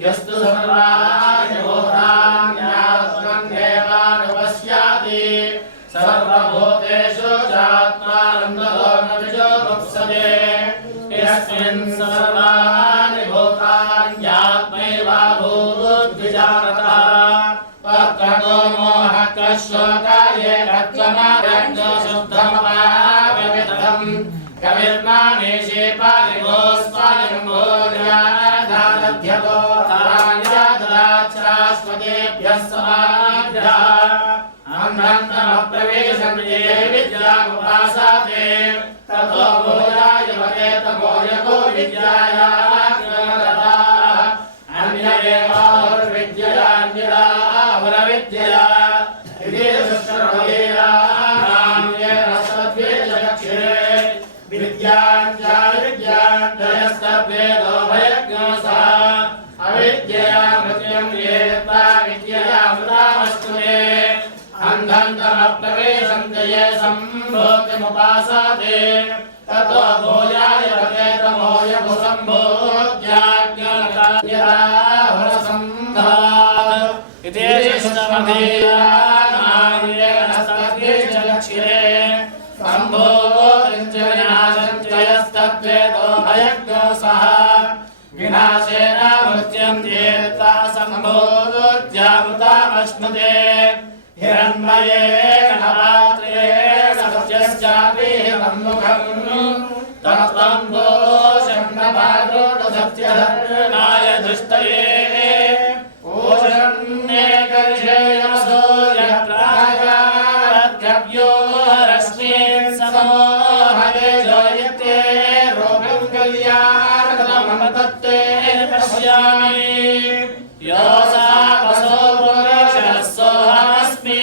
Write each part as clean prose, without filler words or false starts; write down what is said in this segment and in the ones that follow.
यस्तु सर्वाणि भूतान्यात्मन् देवानुपश्याति सर्वभूतेषु चात्मानन्दो न विजोत्सते यस्मिन् सर्वाणि भूतान्यात्मैवाभूद्विजानतः तत्त्वतो मोहः शोकाये तत्त्वमारण्यो शुद्धमपाविविद्धम् कविर्माणेशे पारिभोस्वायं भोर्यादादध्यतो शाश्वतेभ्यः समाभ्यः अनन्तमप्रवेशं ये विद्यामुपासते ततो भूयाय वदेतमो यको विद्याया अन्य एवाहुर्विद्यया अन्यदाहुरविद्यया इति सर्ववेदा नाम्येन सद्वेदक्षिणे विद्याञ्जयस्तद्वेदो भयज्ञोऽसः अविद्यया मृत्युं येत्वा विद्यया मृतामस्तुते अन्धन्तमप्रवेशं ये सम्भूतिमुपासते ततो भूयाय वदेतमो यको सम्भूत्याज्ञाताहुरसम्भवात् इति षष्ठमवेदा नाम्येन सद्वेदक्षिणे सम्भूतिञ्जयस्तद्वेदो भयज्ञोऽसः विनाशेन मृत्युं जेत्वा सम्भूत्यामृतामश्नुते हिरण्मयेन पात्रेण सत्यस्यापि सम्मुखम् तत्त्वं दोषं न पात्रो सत्यधर्माय दृष्टये ूर्यप्रागाद्गव्यो रश्मिन् समो हरे जयते रोगं कल्याणतमतत्ते पश्यामि योऽसा वसो पुरुषस्सोऽहमस्मि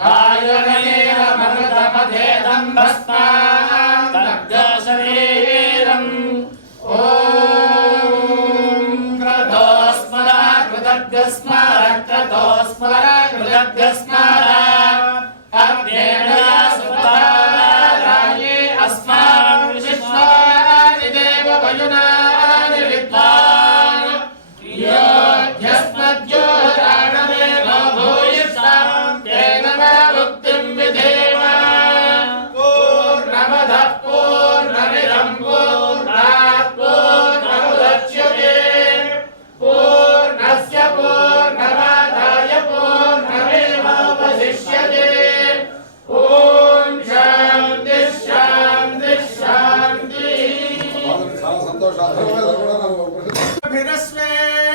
वायुर्नेन मरुतमधेदं भस्मात् दग्धशरीरम् कृतोस्मर कृतज्ञस्मर अग्नेन सुताराये अस्मान् विशिष्टानि देव वयुनानि विद्वान् योऽध्यस्मद्यो राणमेव भूयिष्ठां तेन वा मुक्तिं विधेम पूर्णमदः पूर्णमिदं पूर्णात् पूर्णमुदच्यते पूर्णस्य पूर्णमादाय पूर्णमेवावशिष्यते ॐ शान्ति शान्ति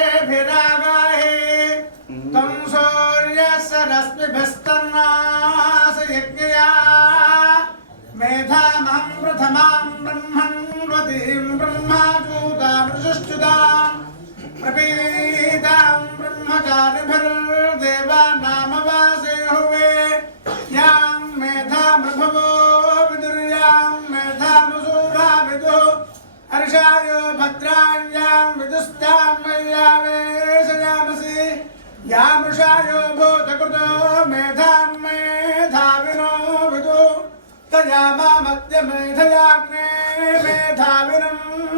शान्तिभिरस्वेभिरागाहे तं सूर्यस्य रश्मिभिस्तन्नास यज्ञया मेधामहं प्रथमां ब्रह्मण्वतीं ब्रह्माजूतामृषुश्च्युताम् प्रपीतां ब्रह्मचारिभिर्देवानामवासे हुवे यां मेधामृभवो विदुर्यां मेधामसूरा विदुः अर्षाय भद्राण्यां विदुस्तां मय्यावेशयामसि यामृषाय भूतकृतो मेधां मेधाविनो विदुः तयामामद्यमेधयाग्ने मेधाविनं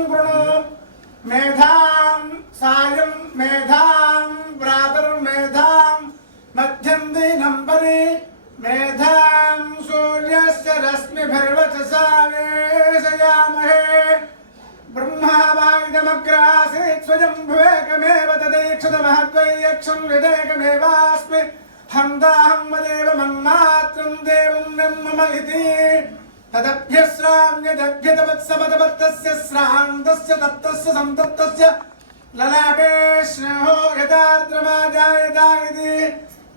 कृणु मेधां सायं मेधां प्रातर्मेधां मध्यं दिनं परि मेधां सूर्यस्य रश्मिभिर्वचसा वेशयामहे ब्रह्मावायुधमग्रासीत् स्वयंभुवेकमेव तदैक्षतमहद्वैयक्षं यदेकमेवास्मि हन्ताहं वदेव मन्मात्रं देवं निर्मम इति तदभ्यस्राम्यदभ्यतवत्सपदवत्तस्य श्रान्तस्य तत्तस्य संतप्तस्य ललाटे स्नेहो तस्याद्रमाजायतायति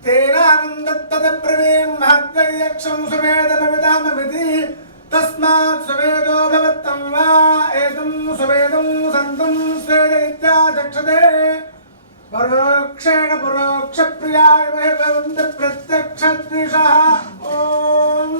तेनानन्दत्तदब्रवीं महद्वैयक्षं सुवेदमविदामविधि तस्मात् सुवेदो भवत्तं वा एतं सुवेदं सन्तं स्वेद इत्याचक्षते परोक्षेण परोक्षप्रियाय वै भवन्ति प्रत्यक्षद्विषः ॐ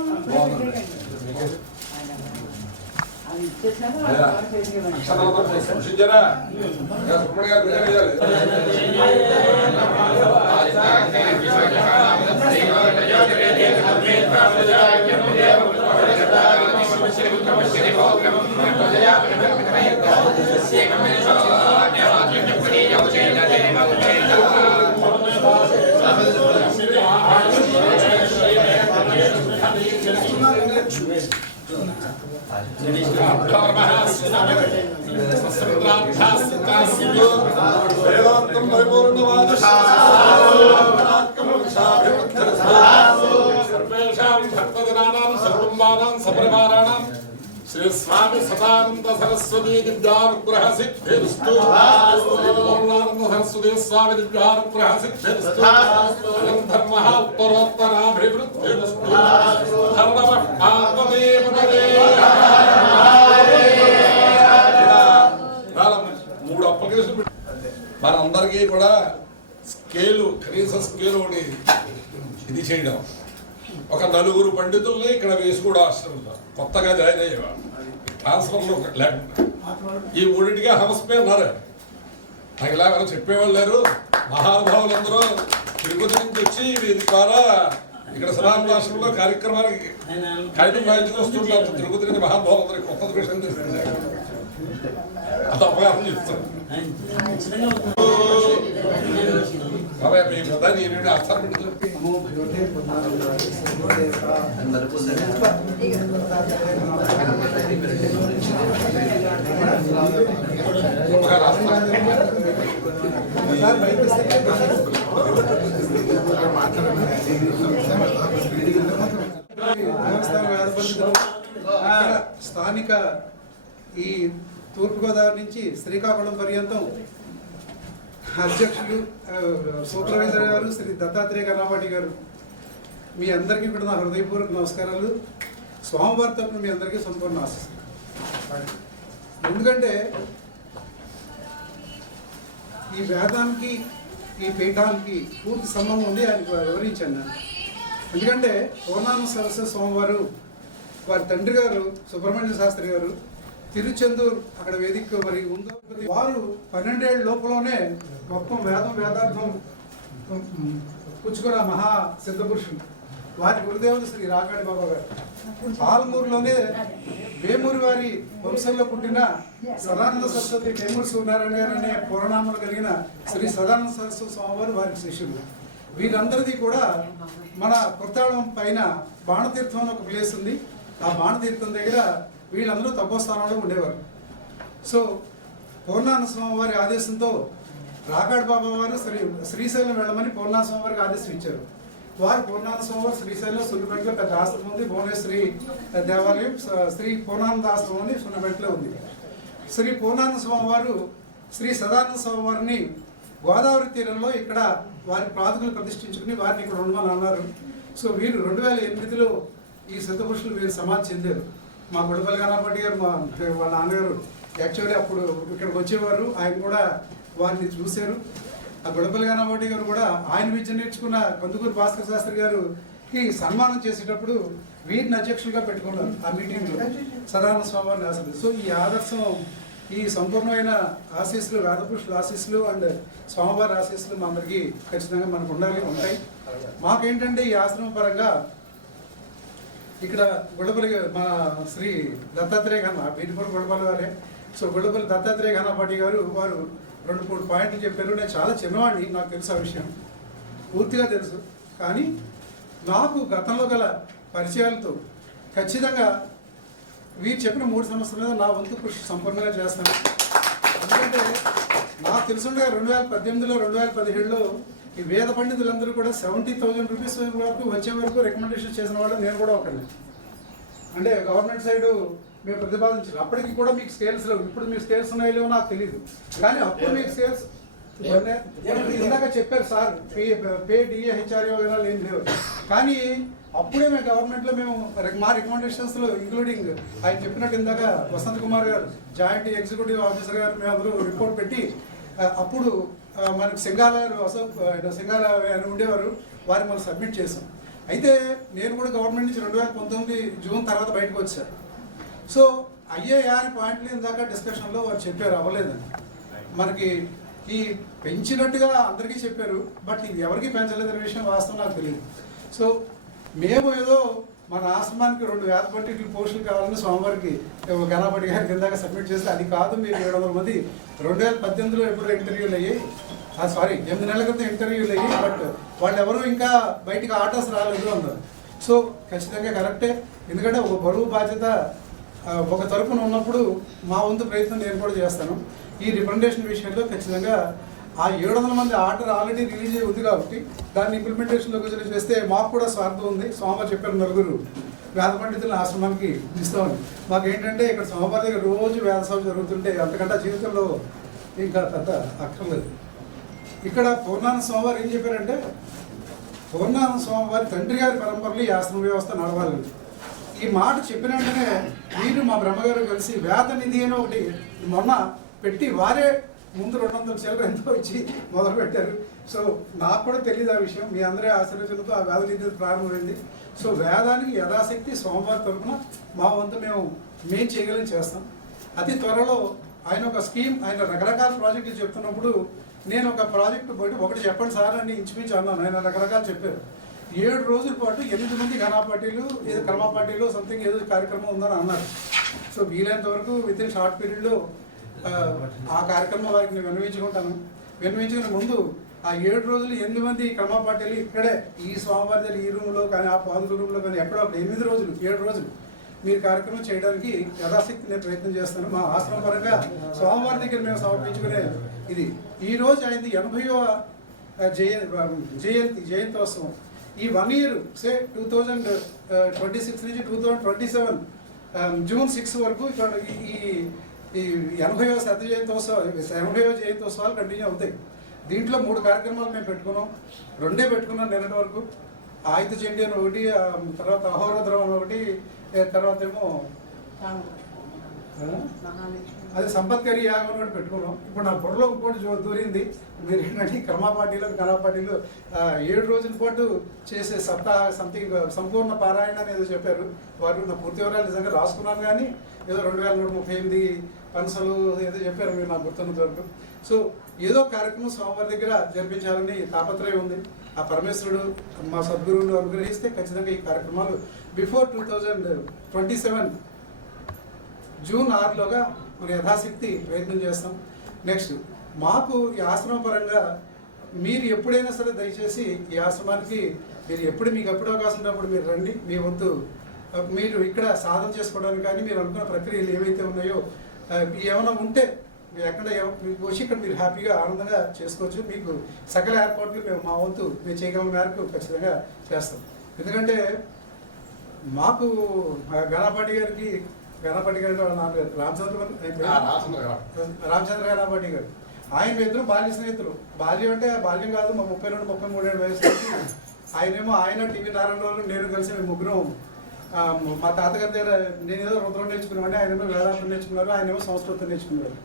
श्री स्वामी सदानंद सरस्वती दिव्यानुग्रह सिद्धिस्तु पूर्णानंद सरस्वती स्वामी दिव्यानुग्रह सिद्धिस्तु धर्मः उत्तरोत्तराभिवृद्धिस्तु धर्मः पार्वतीपतये మూడు అప్లికేషన్ మనందరికీ కూడా స్కేలు కనీస స్కేలు ఒకటి ఇది చేయడం ఒక నలుగురు పండితుల్ని ఇక్కడ వేసి కూడా ఆశ్రమంలో కొత్తగా జాయిన్ అయ్యేవారు ట్రాన్స్ఫర్లో లేకుండా ఈ మూడింటిగా హమస్పే ఉన్నారు నాకు ఇలా చెప్పేవాళ్ళు లేరు మహానుభావులందరూ తిరుపతి నుంచి వచ్చి వీరి ద్వారా ఇక్కడ సనాతన ఆశ్రమంలో కార్యక్రమానికి కాగితం వాయించుకు వస్తుంటారు తిరుపతి నుంచి మహానుభావులందరూ కొత్త విషయం తెలిసింది అది అపకారం చేస్తాను బాబాయ్ మీ కదా నేను అర్థం పెట్టి స్థానిక ఈ తూర్పుగోదావరి నుంచి శ్రీకాకుళం పర్యంతం అధ్యక్షులు సూపర్వైజర్ గారు శ్రీ దత్తాత్రేయ కర్ణాపాటి గారు మీ అందరికీ కూడా నా హృదయపూర్వక నమస్కారాలు. స్వామివారి తరపున మీ అందరికీ సంపూర్ణ ఆశీస్సులు. ఎందుకంటే ఈ వేదానికి ఈ పీఠానికి పూర్తి సంబంధం ఉంది ఆయన వివరించాను నేను. ఎందుకంటే పూర్ణానంద సరస్వతి స్వామివారు వారి తండ్రి గారు సుబ్రహ్మణ్య శాస్త్రి గారు తిరుచెందూరు అక్కడ వేదిక మరి ఉందో వారు 12 ఏళ్ళ లోపలనే మొత్తం వేదార్థం పుచ్చుకున్న మహా సిద్ధపురుషులు వారి గురుదేవుడు శ్రీ రాకాడి బాబా గారు. పాల్మూరులోనే వేమూరి వారి వంశంలో పుట్టిన సదానంద సరస్వతి వేమూరి సూర్యనారాయణ గారు అనే పురాణాములు కలిగిన శ్రీ సదానంద సరస్వతి స్వామివారు వారి శిష్యులు. వీరందరిది కూడా మన కొత్తాళం పైన బాణతీర్థం అని ఒక ప్లేస్ ఉంది. ఆ బాణతీర్థం దగ్గర వీళ్ళందరూ తపోస్థానంలో ఉండేవారు. సో పూర్ణానంద స్వామి వారి ఆదేశంతో రాకాడ్ బాబా వారు శ్రీశైలం వెళ్ళమని పూర్ణానంద స్వామి వారికి ఆదేశం ఇచ్చారు. వారు పూర్ణానంద స్వామి వారు శ్రీశైలం సున్నపేటలో పెద్ద ఆశ్రమం ఉంది. భువనేశ్వరి దేవాలయం శ్రీ పూర్ణానంద ఆశ్రమం అని సున్నపేటలో ఉంది. శ్రీ పూర్ణానంద స్వామి వారు శ్రీ సదానంద స్వామి వారిని గోదావరి తీరంలో ఇక్కడ వారి ప్రార్థనలు ప్రతిష్ఠించుకుని వారిని ఇక్కడ ఉండమని అన్నారు. సో వీరు 2008లో ఈ సిద్ధపురుషులు వీరు సమాధి చెందారు. మా గుడపల్లి కర్ణాపాటి గారు వాళ్ళ నాన్నగారు యాక్చువల్లీ అప్పుడు ఇక్కడికి వచ్చేవారు. ఆయన కూడా వారిని చూశారు. ఆ గుడపల్లి కర్ణాపాటి గారు కూడా ఆయన విద్య నేర్చుకున్న కందుకూరు భాస్కర్ శాస్త్రి గారుకి సన్మానం చేసేటప్పుడు వీరిని అధ్యక్షులుగా పెట్టుకున్నారు ఆ మీటింగ్లో సదానంద స్వామి వారిని ఆశీస్సులు. సో ఈ ఆదర్శం ఈ సంపూర్ణమైన ఆశీస్సులు వేదపురుషుల ఆశీస్సులు అండ్ స్వామివారి ఆశీస్సులు మా అందరికీ ఖచ్చితంగా మనకు ఉంటాయి. మాకేంటంటే ఈ ఆశ్రమం పరంగా ఇక్కడ గుడపల్లి మా శ్రీ దత్తాత్రేయ ఘన బీటిపూడి గుడపల్లి వారే. సో గుడపల్లి దత్తాత్రేయ ఘనపాటి గారు వారు 2-3 పాయింట్లు చెప్పారు. నేను చాలా చిన్నవాడిని, నాకు తెలుసు ఆ విషయం పూర్తిగా తెలుసు. కానీ నాకు గతంలో గల పరిచయాలతో ఖచ్చితంగా వీరు చెప్పిన 3 సంవత్సరాల మీద నా వంతు కృషి సంపూర్ణంగా చేస్తాను. ఎందుకంటే నాకు తెలుసుండగా 2018లో 2017లో ఈ వేద పండితులందరూ కూడా 70,000 రూపీస్ వరకు వచ్చే వరకు రికమెండేషన్ చేసిన వాళ్ళు నేను కూడా ఒకటి. అంటే గవర్నమెంట్ సైడ్ మేము ప్రతిపాదించారు. అప్పటికి కూడా మీకు స్కేల్స్ లేవు. ఇప్పుడు మీకు స్కేల్స్ ఉన్నాయో లేవో నాకు తెలియదు. కానీ అప్పుడు మీకు స్కేల్స్ ఇందాక చెప్పారు సార్ పే డిఏహెచ్ఆర్ఓ ఏం లేవు, కానీ అప్పుడే మేము గవర్నమెంట్లో మేము మా రికమెండేషన్స్లో ఇంక్లూడింగ్ ఆయన చెప్పినట్టు ఇందాక వసంత్ కుమార్ గారు జాయింట్ ఎగ్జిక్యూటివ్ ఆఫీసర్ గారు మేము అందరూ రిపోర్ట్ పెట్టి అప్పుడు మనకు సింగాల అశోక్ సింగాల అని ఉండేవారు, వారిని మనం సబ్మిట్ చేసాం. అయితే నేను కూడా గవర్నమెంట్ నుంచి 2019 జూన్ తర్వాత బయటకు వచ్చాను. సో అయ్యాయా అని పాయింట్లు ఇందాక డిస్కషన్లో వారు చెప్పారు, అవ్వలేదని. మనకి ఈ పెంచినట్టుగా అందరికీ చెప్పారు, బట్ ఇది ఎవరికి పెంచలేదనే విషయం వాస్తవం నాకు తెలియదు. సో మేము ఏదో మన ఆశ్రమానికి 2 వేద పట్టికలు పోస్టులు కావాలని స్వామివారికి గణపతి గారి కిందాక సబ్మిట్ చేస్తే అది కాదు, మీరు 700 మంది 2018లో ఎప్పుడు ఇంటర్వ్యూలు అయ్యాయి, సారీ 8 నెలల క్రితం ఇంటర్వ్యూలు అయ్యి, బట్ వాళ్ళు ఎవరు ఇంకా బయటికి ఆర్డర్స్ రాలేదు అన్నారు. సో ఖచ్చితంగా కరెక్టే, ఎందుకంటే ఒక బరువు బాధ్యత ఒక తరపున ఉన్నప్పుడు మా వంతు ప్రయత్నం నేను కూడా చేస్తాను. ఈ రికమెండేషన్ విషయంలో ఖచ్చితంగా ఆ 700 మంది ఆర్డర్ ఆల్రెడీ రిలీజ్ అయ్యి ఉంది కాబట్టి దాన్ని ఇంప్లిమెంటేషన్లోకి చేస్తే మాకు కూడా స్వార్థం ఉంది. స్వామివారు చెప్పారు 4 వేద పండితులను ఆశ్రమానికి ఇస్తామని. మాకేంటంటే ఇక్కడ స్వామివారి దగ్గర రోజు వేద సభ జరుగుతుంటే అంతకంటే జీవితంలో ఇంకా పెద్ద అక్కర్లేదు. ఇక్కడ పూర్ణానంద స్వామివారు ఏం చెప్పారంటే, పూర్ణానంద స్వామివారి తండ్రి గారి పరంపరలో ఈ ఆశ్రమ వ్యవస్థ నడవాలి. ఈ మాట చెప్పిన వెంటనే మీరు మా బ్రహ్మగారు కలిసి వేద నిధి అని ఒకటి మొన్న పెట్టి వారే ముందు 200 చిల్లర ఎంతో ఇచ్చి మొదలు పెట్టారు. సో నాకు కూడా తెలియదు ఆ విషయం, మీ అందరి ఆశీర్వచనతో ఆ వేద నిధి ప్రారంభమైంది. సో వేదానికి యథాశక్తి స్వామివారి తరఫున మా వంతు మేము చేయగలని చేస్తాం. అతి త్వరలో ఆయన ఒక స్కీమ్, ఆయన రకరకాల ప్రాజెక్టులు చెప్తున్నప్పుడు నేను ఒక ప్రాజెక్టు బయట ఒకటి చెప్పండి సార్ అని ఇంచుమించు అన్నాను. ఆయన రకరకాలు చెప్పారు. 7 రోజుల పాటు 8 మంది ఘనాపాటీలు ఏదో కర్మాపాటీలు సంథింగ్ ఏదో కార్యక్రమం ఉందని అన్నారు. సో వీలైనంత వరకు విత్ ఇన్ షార్ట్ పీరియడ్లో ఆ కార్యక్రమం వారికి నేను విన్నవించుకునే ముందు ఆ 7 రోజులు 8 మంది కర్మాపాటీలు ఇక్కడే ఈ స్వామివారి దగ్గర ఈ రూమ్లో కానీ ఆ పాదుల రూమ్లో కానీ ఎక్కడో 8 రోజులు 7 రోజులు మీరు కార్యక్రమం చేయడానికి యథాశక్తి నేను ప్రయత్నం చేస్తాను. మా ఆశ్రమం పరంగా స్వామివారి దగ్గర మేము సమర్పించుకునే ఇది ఈ రోజు అయింది 80వ జయంతోత్సవం. ఈ 1 year సే 2026 నుంచి 2027 జూన్ 6 వరకు ఇక్కడ ఈ 80వ జయంతోత్సవాలు కంటిన్యూ అవుతాయి. దీంట్లో 3 కార్యక్రమాలు మేము పెట్టుకున్నాం, 2 పెట్టుకున్నాం నిన్నటి వరకు. ఆయుధ చండీ అని ఒకటి, తర్వాత అహోరద్రం అని ఒకటి, తర్వాత ఏమో అదే సంపత్కరి యాగం కూడా పెట్టుకున్నాం. ఇప్పుడు నా బుర్రలో ఇంకోటి దూరింది, మీరు ఏంటంటే కర్మాపాటీలు కళాపాటీలు 7 రోజుల పాటు చేసే సప్తాహ సంథింగ్ సంపూర్ణ పారాయణ అనేది చెప్పారు. వారు నా పూర్తి వివరాలు నిజంగా రాసుకున్నాను, కానీ ఏదో 2138 పనసలు ఏదో చెప్పారు మీరు నాకు గుర్తున్నంత వరకు. సో ఏదో కార్యక్రమం స్వామివారి దగ్గర జరిపించాలని తాపత్రయం ఉంది. ఆ పరమేశ్వరుడు మా సద్గురువులు అనుగ్రహిస్తే ఖచ్చితంగా ఈ కార్యక్రమాలు బిఫోర్ 2027 జూన్ 6లోగా మరి యథాశక్తి ప్రయత్నం చేస్తాం. నెక్స్ట్ మాకు ఈ ఆశ్రమ పరంగా మీరు ఎప్పుడైనా సరే దయచేసి ఈ ఆశ్రమానికి మీరు మీకు ఎప్పుడు అవకాశం ఉన్నప్పుడు మీరు రండి. మీ వంతు మీరు ఇక్కడ సాధన చేసుకోవడానికి కానీ మీరు అనుకున్న ప్రక్రియలు ఏవైతే ఉన్నాయో ఏమైనా ఉంటే మీరు ఎక్కడ మీకు వచ్చి ఇక్కడ మీరు హ్యాపీగా ఆనందంగా చేసుకోవచ్చు. మీకు సకల ఏర్పాట్లు మేము మా వంతు మేము చేయగల మేరకు ఖచ్చితంగా చేస్తాం. ఎందుకంటే మాకు గణపాటి గారి నాన్నగారు రామచంద్ర గణపాటి గారు, ఆయన ఇద్దరు బాల్య స్నేహితులు. బాల్యం అంటే బాల్యం కాదు, మా 32-33 వయసు. ఆయనేమో ఆయన టీవీ నారాయణరావు నేను కలిసి మేము ముగ్గురం మా తాతగారి దగ్గర నేనేదో రుద్రం నేర్చుకున్నామంటే ఆయనేమో వేదాంతం నేర్చుకున్నారు, ఆయనేమో సంస్కృతం నేర్చుకున్నారు.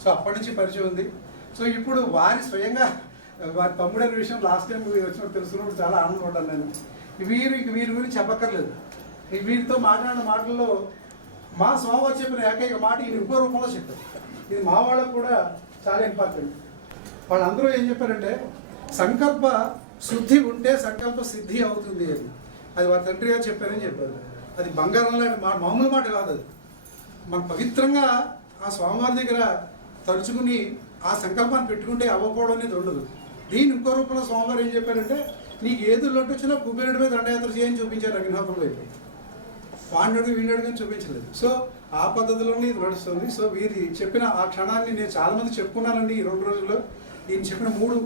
సో అప్పటి నుంచి పరిచయం ఉంది. సో ఇప్పుడు వారి స్వయంగా వారి తమ్ముడు అనే విషయం లాస్ట్ టైం వచ్చినప్పుడు తెలుసుకున్నప్పుడు చాలా ఆనందపడ్డాను నేను. వీరి గురించి చెప్పక్కర్లేదు. వీరితో మాట్లాడిన మాటల్లో మా స్వామివారు చెప్పిన ఏకైక మాట ఈయన ఇంకో రూపంలో చెప్పారు. ఇది మా వాళ్ళకు కూడా చాలా ఇంపార్టెంట్. వాళ్ళందరూ ఏం చెప్పారంటే సంకల్ప శుద్ధి ఉంటే సంకల్ప సిద్ధి అవుతుంది అని. అది వారి తండ్రి గారు చెప్పారని చెప్పారు. అది బంగారం లాంటి మామూలు మాట కాదు. అది మన పవిత్రంగా ఆ స్వామివారి దగ్గర తలుచుకుని ఆ సంకల్పాన్ని పెట్టుకుంటే అవ్వకపోవడం అనేది ఉండదు. దీని ఇంకో రూపంలో స్వామివారు ఏం చెప్పారంటే నీకు ఏది లోటు వచ్చినా కుబేరుడి మీద దండయాత్ర చేయని చూపించారు అగ్నిహోత్రంలో. అయిపోయి పాండుడికి వీణుడికి చూపించలేదు. సో ఆ పద్ధతిలోనే ఇది నడుస్తుంది. సో వీరి చెప్పిన ఆ క్షణాన్ని నేను చాలామంది చెప్పుకున్నానండి ఈ 2 రోజుల్లో. ఈయన చెప్పిన 3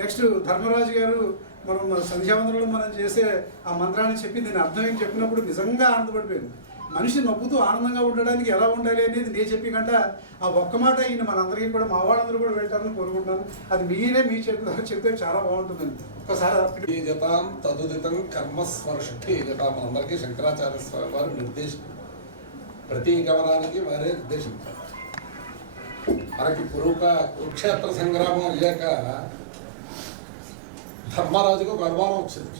నెక్స్ట్ ధర్మరాజు గారు మనం సంధ్యావందనలో మనం చేసే ఆ మంత్రాన్ని చెప్పి దీని అర్థం ఏం చెప్పినప్పుడు నిజంగా ఆనందపడిపోయింది. మనిషి నవ్వుతూ ఆనందంగా ఉండడానికి ఎలా ఉండాలి అనేది నేను చెప్పి కంట ఆ ఒక్క మాట ఈయన మనందరికీ కూడా మా వాళ్ళందరూ కూడా వింటారని కోరుకుంటున్నాను. అది మీరే మీ చేతిలో చెప్తే చాలా బాగుంటుందండి. ఒకసారి జతాం తదుదితం కర్మస్మర్షి జతాం మనందరికీ శంకరాచార్య స్వామి వారు నిర్దేశం, ప్రతి గమనానికి వారే నిర్దేశించారు. మనకి కురుక్షేత్ర సంగ్రామం అయ్యాక ధర్మరాజుకు ఒక అనుమానం వచ్చింది.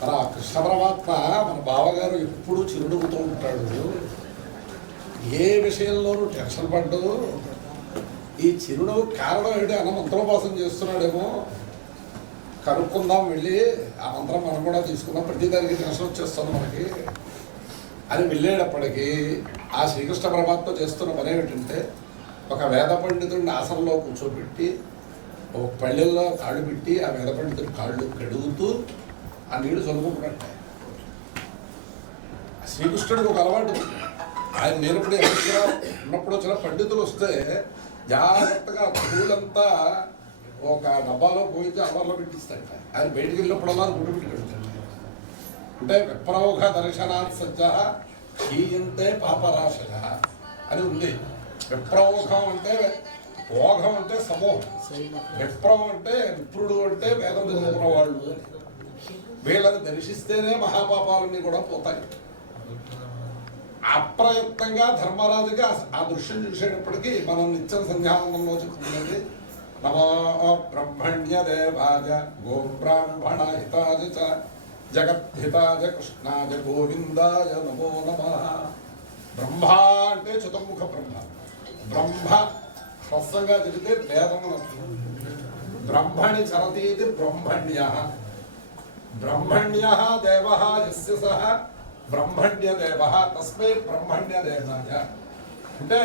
మన కృష్ణ పరమాత్మ మన బావగారు ఎప్పుడూ చిరునవ్వుతూ ఉంటాడు, ఏ విషయంలోనూ టెన్షన్ పడ్డు, ఈ చిరునవ్వు కారణం ఏంటి అన్న మంత్రోపాసన చేస్తున్నాడేమో, కనుక్కుందాం వెళ్ళి ఆ మంత్రం మనం కూడా తీసుకుందాం, ప్రతిదానికి టెన్షన్ వచ్చేస్తుంది మనకి అని వెళ్ళేటప్పటికీ ఆ శ్రీకృష్ణ పరమాత్మ చేస్తున్న పని ఏమిటంటే ఒక వేద పండితుడిని ఆసనంలో కూర్చోబెట్టి ఒక పళ్ళెల్లో కాళ్ళు పెట్టి ఆ వేద పండితుడి కాళ్ళు కడుగుతూ ఆ నీళ్లు చదువుకుంటున్నట్టే. శ్రీకృష్ణుడికి ఒక అలవాటు, ఆయన నేర్పడే ఉన్నప్పుడు వచ్చిన పండితులు వస్తే జాగ్రత్తగా పూలంతా ఒక డబ్బాలో పోయించి అవర్లో పెట్టిస్తాడు. ఆయన బయటికి వెళ్ళినప్పుడల్లా గుడ్డు పెట్టి పెడతాడు. అంటే విప్రౌఘ దర్శనాత్ సజ్జ క్షీయంతే పాపరాశయ అని ఉంది. విప్రౌఘం అంటే ఓఘం అంటే సమూహం, విప్రవం అంటే విప్రుడు అంటే వేదం చదువుకున్న వాళ్ళు. వీళ్ళని దర్శిస్తేనే మహాపాపాలన్నీ కూడా పోతాయి. అప్రయత్నంగా ధర్మరాజుగా ఆ దృశ్యం చూసేటప్పటికీ మనం నిత్యం సంధ్యావందంలో చెప్తున్నది నమో బ్రహ్మణ్య దేవాయ గో బ్రాహ్మణ హితాయ చ జగద్ధితాయ కృష్ణాయ గోవిందాయ నమో నమః. బ్రహ్మ అంటే చతుర్ముఖ బ్రహ్మ, బ్రహ్మ స్పష్టంగా చెబితే వేదము. బ్రహ్మణి చరతీతి బ్రహ్మణ్య, బ్రహ్మణ్య దేవ యస్య సహ బ్రహ్మణ్య దేవ తస్మై బ్రహ్మణ్య దేవాయ. అంటే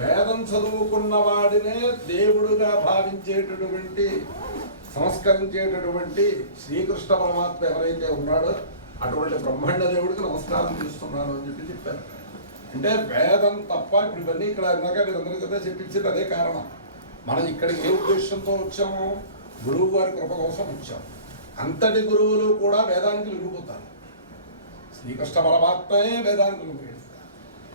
వేదం చదువుకున్న వాడినే దేవుడుగా భావించేటటువంటి సంస్కరించేటటువంటి శ్రీకృష్ణ పరమాత్మ ఎవరైతే ఉన్నాడో అటువంటి బ్రహ్మాండ దేవుడికి నమస్కారం చేస్తున్నాను అని చెప్పారు. అంటే వేదం తప్ప ఇప్పుడు ఇవన్నీ ఇక్కడ ఇందాక వీరందరి చేత చెప్పించింది అదే కారణం. మనం ఇక్కడికి ఏ ఉద్దేశంతో వచ్చాము, గురువు వారి కృప కోసం వచ్చాము. అంతటి గురువులు కూడా వేదానికి లొంగిపోతారు. శ్రీకృష్ణ పరమాత్మయే వేదానికి లొంగిపోతారు.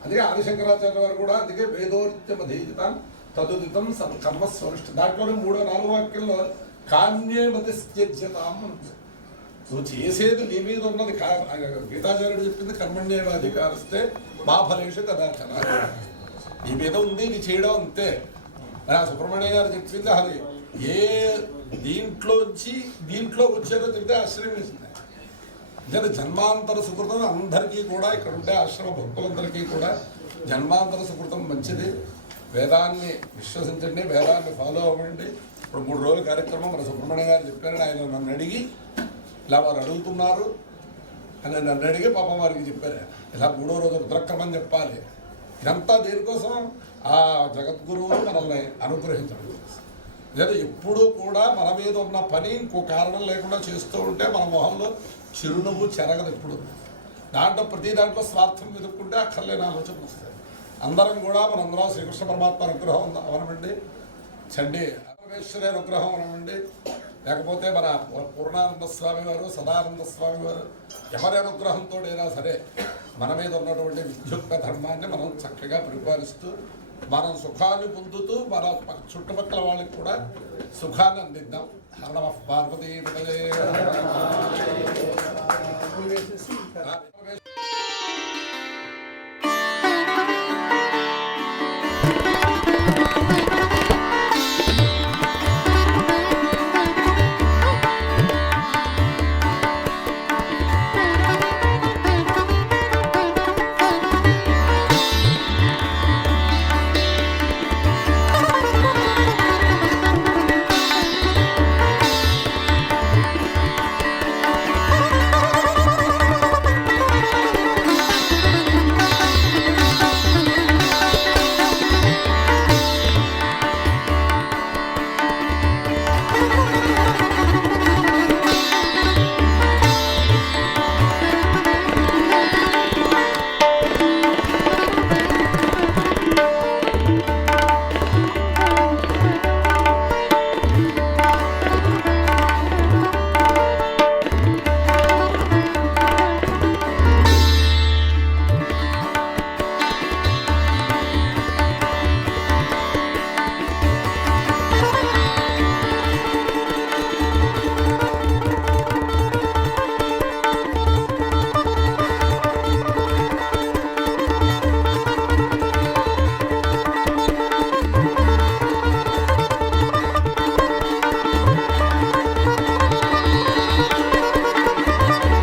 అందుకే ఆదిశంకరాచార్య వారు కూడా అందుకే వేదోరిత్యమధీజితం తదుదితం కర్మస్వరిష్ట, దాంట్లోనే 3-4 వాక్యంలో కామ్యేమతి త్యజ్యతాం. నువ్వు చేసేది నీ మీద ఉన్నది. గీతాచార్యుడు చెప్పింది కర్మణ్యేవాధికారిస్తే మా ఫలేషు కదాచన, నీ మీద ఉంది నీ చేయడం అంతే. మరి ఆ సుబ్రహ్మణ్య గారు చెప్పింది అది ఏ దీంట్లో వచ్చేదో చెప్తే ఆశ్చర్యం వేసింది. అంటే జన్మాంతర సుకృతం అందరికీ కూడా ఇక్కడ ఉండే ఆశ్రమ భక్తులందరికీ కూడా జన్మాంతర సుకృతం మంచిది. వేదాన్ని విశ్వసించండి, వేదాన్ని ఫాలో అవ్వండి. ఇప్పుడు 3 రోజుల కార్యక్రమం మన సుబ్రహ్మణ్య గారు చెప్పారని ఆయన నన్ను అడిగి ఇలా వారు అడుగుతున్నారు అని నన్ను అడిగి పాపం వారికి చెప్పారు. ఇలా 3వ రోజు రుద్రక్రమం చెప్పాలి. ఇదంతా దేనికోసం? ఆ జగద్గురువు మనల్ని అనుగ్రహించడం. లేదా ఎప్పుడూ కూడా మన మీద ఉన్న పని ఇంకో కారణం లేకుండా చేస్తూ ఉంటే మన మొహంలో చిరునవ్వు చెరగదు ఎప్పుడు. ప్రతి దాంట్లో స్వార్థం వెతుక్కుంటే అక్కర్లేని ఆలోచనలు వస్తాయి. అందరం కూడా మనందరం శ్రీకృష్ణ పరమాత్మ అనుగ్రహం అవనమండి, చండీ పరమేశ్వరి అనుగ్రహం అవనమండి, లేకపోతే మన పూర్ణానంద స్వామి వారు, సదానంద స్వామి వారు ఎవరి అనుగ్రహంతో అయినా సరే మన మీద ఉన్నటువంటి విద్యుక్త ధర్మాన్ని మనం చక్కగా పరిపాలిస్తూ మనం సుఖాన్ని పొందుతూ మన చుట్టుపక్కల వాళ్ళకి కూడా సుఖాన్ని అందిద్దాం. హర నమః పార్వతీ